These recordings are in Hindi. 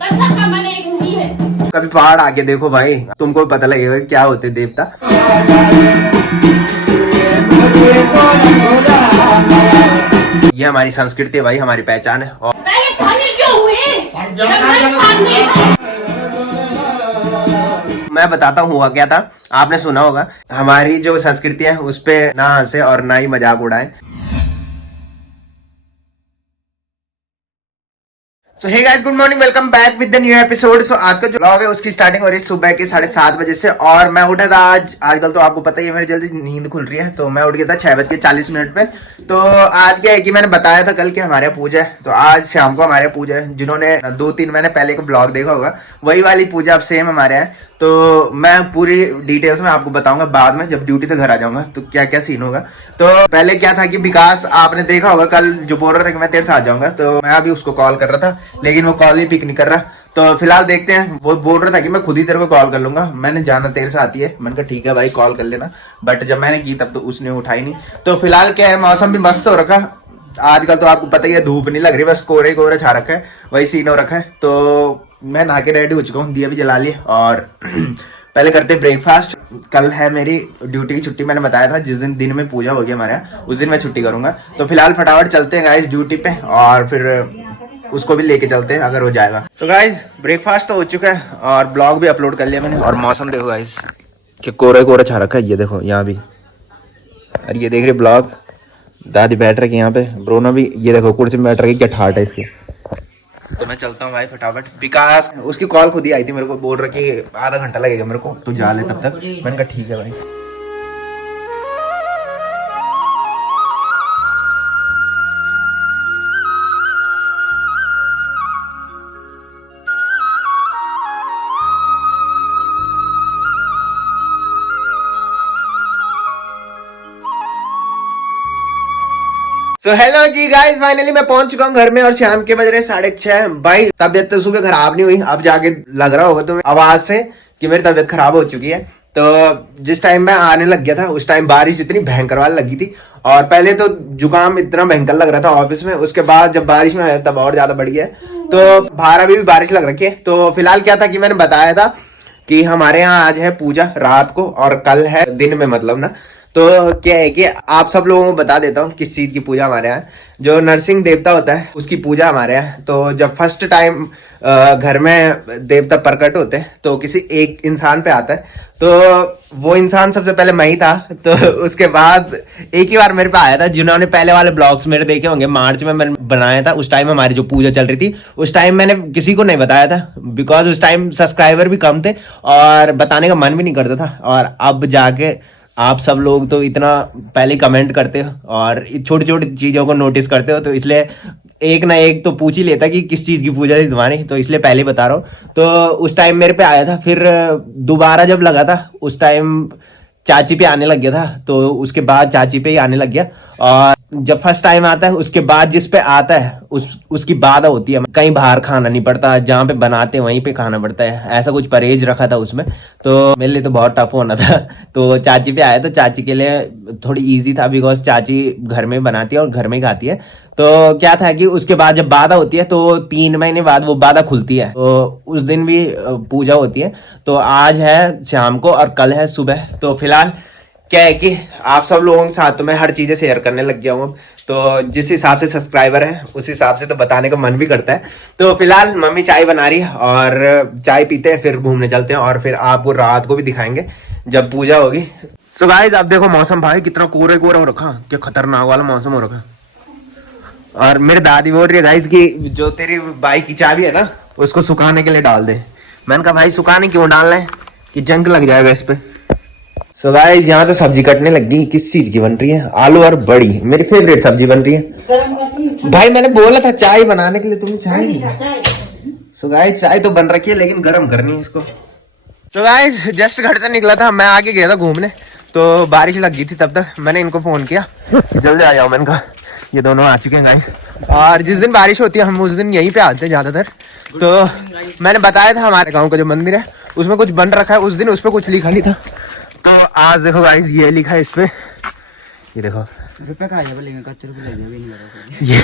पर सबका मन एक नहीं है। कभी पहाड़ आके देखो भाई, तुमको भी पता लगेगा क्या होते देवता। ये हमारी संस्कृति है भाई, हमारी पहचान है। और पहले शामिल क्यों हुए? मैं बताता हूँ हुआ क्या था। आपने सुना होगा हमारी जो संस्कृति है उस पे ना हंसे और ना ही मजाक उड़ाए। So hey guys, good morning, welcome back with the new episode. So आज का जो व्लॉग है उसकी स्टार्टिंग हो रही है सुबह के 7:30 बजे से। और मैं उठा था आजकल तो आपको पता ही है मेरी जल्दी नींद खुल रही है, तो मैं उठ गया था 6:40 पे। तो आज क्या है कि मैंने बताया था कल कि हमारे यहाँ पूजा है, तो आज शाम को हमारे यहाँ पूजा है। जिन्होंने 2-3 महीने पहले का ब्लॉग देखा होगा वही वाली पूजा अब सेम हमारे यहाँ। तो मैं पूरी डिटेल्स में आपको बताऊंगा बाद में, जब ड्यूटी से घर आ जाऊंगा तो क्या क्या सीन होगा। तो पहले क्या था कि विकास, आपने देखा होगा कल जो बोल रहा था कि मैं तेरे से आ जाऊंगा, तो मैं अभी उसको कॉल कर रहा था लेकिन वो कॉल ही पिक नहीं कर रहा। तो फिलहाल देखते हैं। वो बोल रहा था कि मैं खुद ही तेरे को कॉल कर लूंगा, मैंने जाना तेरे से आती है। मैंने कहा ठीक है भाई कॉल कर लेना, बट जब मैंने की तब तो उसने उठाई नहीं। तो फिलहाल क्या है, मौसम भी मस्त हो रखा। आजकल तो आपको पता ही है धूप नहीं लग रही, बस कोहरे कोहरे छा रखा है, वही सीन हो रखा है। तो मैं नहा के रेडी हो चुका हूँ, दिया भी जला लिए और पहले करते ब्रेकफास्ट। कल है मेरी ड्यूटी की छुट्टी, मैंने बताया था जिस दिन में पूजा होगी हमारे यहाँ उस दिन मैं छुट्टी करूंगा। तो फिलहाल फटाफट चलते हैं गाइस ड्यूटी पे और फिर उसको भी लेके चलते हैं अगर हो जाएगा। तो गाइस ब्रेकफास्ट तो हो चुका है और ब्लॉग भी अपलोड कर लिया मैंने। और मौसम देखो गाइस कि कोहरे कोहरे छा रखा है, ये देखो यहाँ भी। और ये देख रहे ब्लॉग, दादी बैठ रखी यहाँ पे, ब्रोनो भी ये देखो कुर्सी में बैठ रखी, क्या ठाट है इसकी। तो मैं चलता हूँ भाई फटाफट। विकास उसकी कॉल खुद ही आई थी मेरे को, बोल रहा कि आधा घंटा लगेगा मेरे को, तू जा ले तब तक। मैंने कहा ठीक है भाई। तो हेलो जी गाइस, फाइनली मैं पहुंच चुका हूँ घर में और शाम के बज रहे 6:30। भाई तबियत तो सुबह खराब नहीं हुई, अब जाके लग रहा होगा तुम्हें आवाज से कि मेरी तबियत खराब हो चुकी है। तो जिस टाइम मैं आने लग गया था उस टाइम बारिश इतनी भयंकर वाली लगी थी, और पहले तो जुकाम इतना भयंकर लग रहा था ऑफिस में, उसके बाद जब बारिश में आया तब और ज्यादा बढ़ गया। तो बाहर अभी भी बारिश लग रखी है। तो फिलहाल क्या था कि मैंने बताया था कि हमारे यहाँ आज है पूजा रात को और कल है दिन में, मतलब ना। तो क्या है कि आप सब लोगों को बता देता हूँ किस चीज की पूजा हमारे यहाँ। जो नरसिंह देवता होता है उसकी पूजा हमारे यहाँ। तो जब फर्स्ट टाइम घर में देवता प्रकट होते हैं तो किसी एक इंसान पे आता है, तो वो इंसान सबसे पहले मैं ही था। तो उसके बाद एक ही बार मेरे पे आया था। जिन्होंने पहले वाले ब्लॉग्स मेरे देखे होंगे, मार्च में मैंने बनाया था, उस टाइम हमारी जो पूजा चल रही थी उस टाइम मैंने किसी को नहीं बताया था, बिकॉज उस टाइम सब्सक्राइबर भी कम थे और बताने का मन भी नहीं करता था। और अब जाके आप सब लोग तो इतना पहले कमेंट करते हो और छोटी छोटी चीजों को नोटिस करते हो, तो इसलिए एक ना एक तो पूछ ही लेता कि किस चीज की पूजा थी तुम्हारी, तो इसलिए पहले बता रहा हूँ। तो उस टाइम मेरे पे आया था, फिर दोबारा जब लगा था उस टाइम चाची पे आने लग गया था, तो उसके बाद चाची पे ही आने लग गया। और जब फर्स्ट टाइम आता है उसके बाद जिस पे आता है उसकी बाधा होती है, कहीं बाहर खाना नहीं पड़ता, जहाँ पे बनाते हैं वहीं पे खाना पड़ता है, ऐसा कुछ परहेज रखा था उसमें। तो मेरे लिए तो बहुत टफ होना था। तो चाची पे आया, तो चाची के लिए थोड़ी इजी था बिकॉज चाची घर में बनाती है और घर में ही खाती है। तो क्या था कि उसके बाद जब बाधा होती है तो 3 महीने बाद वो बाधा खुलती है, तो उस दिन भी पूजा होती है। तो आज है शाम को और कल है सुबह। तो फिलहाल क्या है कि आप सब लोगों के साथ तो मैं हर चीजें शेयर करने लग गया हूँ। तो जिस हिसाब से सब्सक्राइबर है उस हिसाब से तो बताने का मन भी करता है। तो फिलहाल मम्मी चाय बना रही है और चाय पीते हैं, फिर घूमने चलते हैं और फिर आपको रात को भी दिखाएंगे जब पूजा होगी। सो गाइस अब देखो मौसम भाई कितना कोहरे कोहरा हो रखा, क्या खतरनाक वाला मौसम हो रखा। और मेरी दादी बोल रही है गाइस कि जो तेरी बाइक की चाबी है ना उसको सुखाने के लिए डाल दे। मैंने कहा भाई सुखाने क्यों डालना है कि जंग लग जाएगा इस पे। सो गाइस यहाँ तो सब्जी कटने लग गई। किस चीज की बन रही है? आलू और बड़ी, मेरी फेवरेट सब्जी बन रही है। भाई मैंने बोला था चाय बनाने के लिए, तुम्हें चाय नहीं। सो गाइस चाय तो बन रखी है लेकिन गर्म करनी है इसको। सो गाइस जस्ट घर से निकला था, मैं आगे गया था घूमने, तो बारिश लग गई थी। तब तक मैंने इनको फोन किया जल्दी आ जाओ, मैंने कहा ये दोनों आ चुके हैं गाइस। और जिस दिन बारिश होती है हम उस दिन यहीं पे आते हैं ज्यादातर। तो मैंने बताया था हमारे गाँव का जो मंदिर है उसमें कुछ बन रखा है, उस दिन उस पर कुछ लिखा नहीं था। तो आज देखो गाइस ये लिखा है इस पे, ये देखो रुपए का है लेकिन कच्चे रुपए लगे भी नहीं लगा ये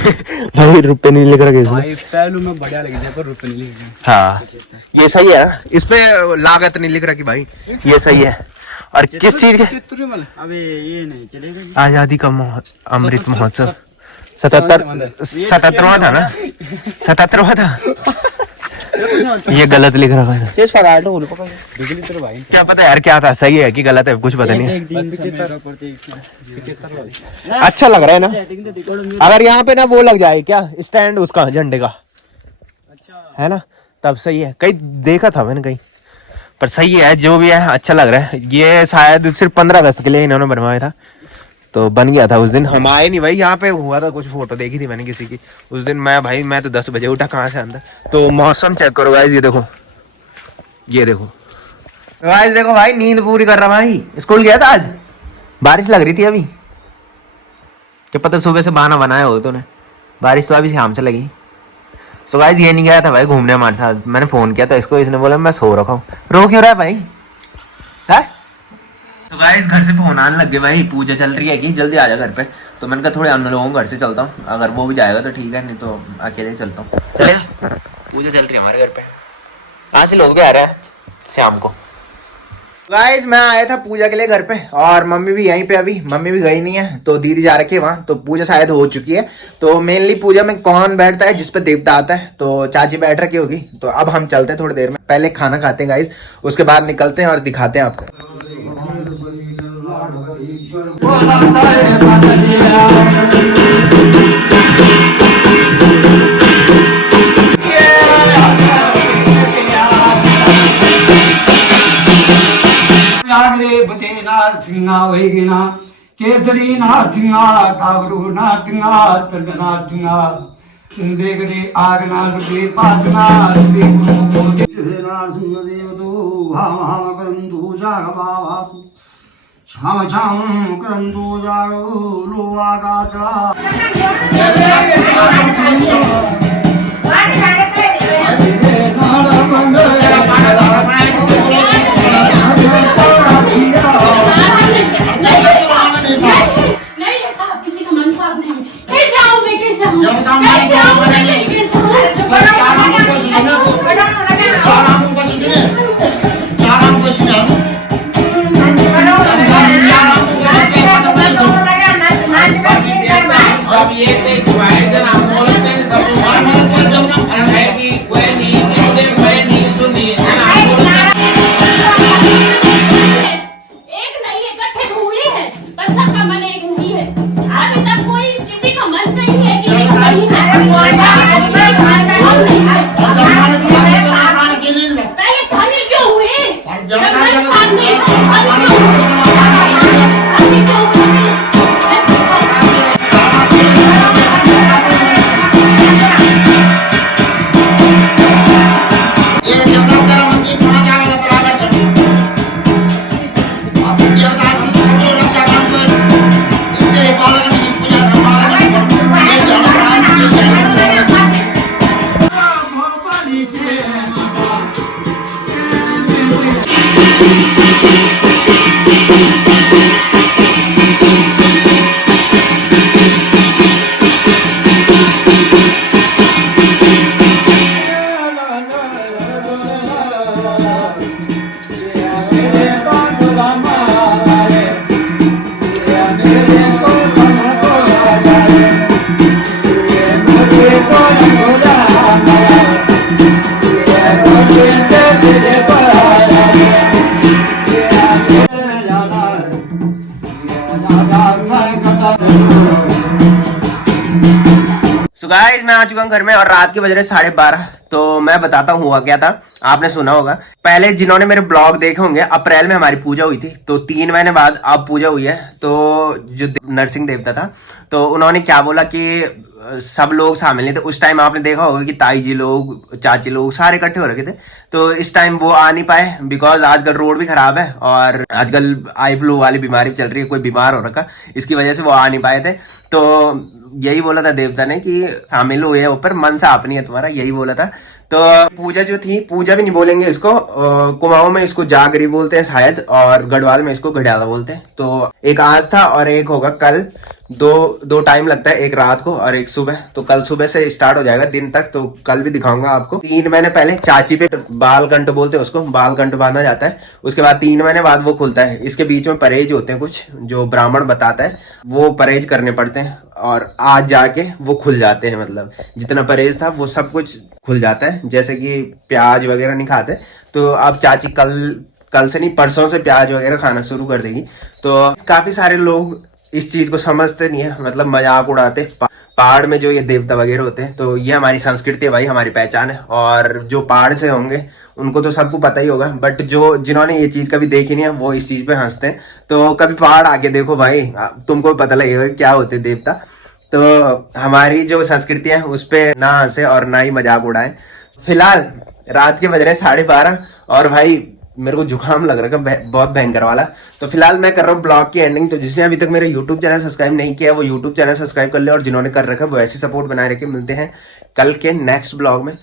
भाई रुपए नहीं लिख रखे इसमें भाई पहलू में बढ़िया लगी जाए पर रुपए नहीं लिखे। हाँ ये सही है, इस पे लागत नहीं लिख रखी भाई, ये सही है। और किस चीज के अबे ये नहीं चलेगा। आजादी का अमृत महोत्सव 77वां था ना, 77वां था। ये गलत लिख रहा है, क्या पता यार क्या था, सही है कि गलत है कुछ पता नहीं। अच्छा लग रहा है ना, अगर यहाँ पे ना वो लग जाए क्या स्टैंड उसका झंडे का, है ना, तब सही है। कहीं देखा था मैंने कहीं, पर सही है जो भी है, अच्छा लग रहा है। ये शायद सिर्फ 15 अगस्त के लिए इन्होंने बनवाया था, तो बन गया था उस दिन। हम आए नहीं भाई, यहाँ पे हुआ था कुछ, फोटो देखी थी मैंने किसी की उस दिन। मैं तो 10 बजे उठा, कहाँ से अंदर। तो मौसम चेक करो गाइस, ये देखो, ये देखो गाइस, देखो भाई नींद पूरी कर रहा भाई। स्कूल गया था आज, बारिश लग रही थी अभी, क्या पता सुबह से बहाना बनाया हो तूने, बारिश तो अभी शाम से लगी। सो गाइस ये नहीं गया था भाई घूमने हमारे साथ, मैंने फोन किया था इसको, इसने बोला मैं सो रखा हूँ। रो क्यों रहा है भाई, है? तो गाइस घर से फोन आने लग गए भाई, पूजा चल रही है कि जल्दी आ जा घर पे। तो मैंने कहा थोड़े अन्य लोगों घर से चलता हूँ, अगर वो भी जाएगा तो ठीक है, नहीं तो अकेले ही चलता हूँ। चले, पूजा चल रही है हमारे घर पे, यहाँ से लोग भी आ रहे हैं शाम को। गाइस मैं आया था पूजा के लिए घर पे, और मम्मी भी यहीं पे, अभी मम्मी भी गई नहीं है, तो दीदी जा रखी है वहाँ। तो पूजा शायद हो चुकी है। तो मेनली पूजा में कौन बैठता है, जिस पे देवता आता है, तो चाची बैठ रखी होगी। तो अब हम चलते हैं थोड़ी देर में, पहले खाना खाते हैं गाइस, उसके बाद निकलते हैं और दिखाते हैं आपको। केसरी नाथिया कावरू नाथिया तंगनाथिया देखरे आगना रुपे पातना रुपे गुरु बोधे ना सुनदेव तो हम करंदु जाग बाबा छाम छाम करंदु जाग लोवा गाचा सो गाइस मैं आ चुका हूँ घर में और रात के बज रहे 12:30। तो मैं बताता हूँ हुआ क्या था, आपने सुना होगा। पहले जिन्होंने मेरे ब्लॉग देखे होंगे, अप्रैल में हमारी पूजा हुई थी, तो 3 महीने बाद अब पूजा हुई है। तो जो नरसिंह देवता था, तो उन्होंने क्या बोला कि सब लोग शामिल नहीं थे। उस टाइम आपने देखा होगा कि ताई जी लोग, चाची लोग सारे इकट्ठे हो रखे थे। तो इस टाइम वो आ नहीं पाए, बिकॉज आजकल रोड भी खराब है और आजकल आई फ्लू वाली बीमारी चल रही है, कोई बीमार हो रखा, इसकी वजह से वो आ नहीं पाए थे। तो यही बोला था देवता ने कि शामिल हुए ऊपर, मन साफ नहीं है तुम्हारा, यही बोला था। तो पूजा जो थी, पूजा भी नहीं बोलेंगे इसको, कुमाऊं में इसको जागरी बोलते हैं शायद, और गढ़वाल में इसको घड़ियाला बोलते हैं। तो एक आज था और एक होगा कल। दो टाइम लगता है, एक रात को और एक सुबह। तो कल सुबह से स्टार्ट हो जाएगा दिन तक, तो कल भी दिखाऊंगा आपको। 3 महीने पहले चाची पे बाल कंठ बोलते हैं उसको, बाल कंठ बांधा जाता है। उसके बाद 3 महीने बाद वो खुलता है। इसके बीच में परहेज होते हैं कुछ, जो ब्राह्मण बताता है, वो परहेज करने पड़ते हैं और आज जाके वो खुल जाते हैं। मतलब जितना परहेज था वो सब कुछ खुल जाता है। जैसे कि प्याज वगैरह नहीं खाते, तो अब चाची कल से नहीं, परसों से प्याज वगैरह खाना शुरू कर देगी। तो काफी सारे लोग इस चीज को समझते नहीं है, मतलब मजाक उड़ाते। पहाड़ में जो ये देवता वगैरह होते हैं, तो ये हमारी संस्कृति है भाई, हमारी पहचान है। और जो पहाड़ से होंगे उनको तो सबको पता ही होगा, बट जिन्होंने ये चीज कभी देखी नहीं है वो इस चीज पे हंसते हैं। तो कभी पहाड़ आके देखो भाई, तुमको भी पता लगेगा क्या होते देवता। तो हमारी जो संस्कृति है उस पे ना हंसे और ना ही मजाक उड़ाए। फिलहाल रात के बज रहे 12:30 और भाई मेरे को जुकाम लग रहा है बहुत भयंकर वाला। तो फिलहाल मैं कर रहा हूँ ब्लॉग की एंडिंग। तो जिसने अभी तक मेरा यूट्यूब चैनल सब्सक्राइब नहीं किया वो यूट्यूब चैनल सब्सक्राइब कर ले, और जिन्होंने कर रखा है वो ऐसे सपोर्ट बनाए रखे। मिलते हैं कल के नेक्स्ट ब्लॉग में।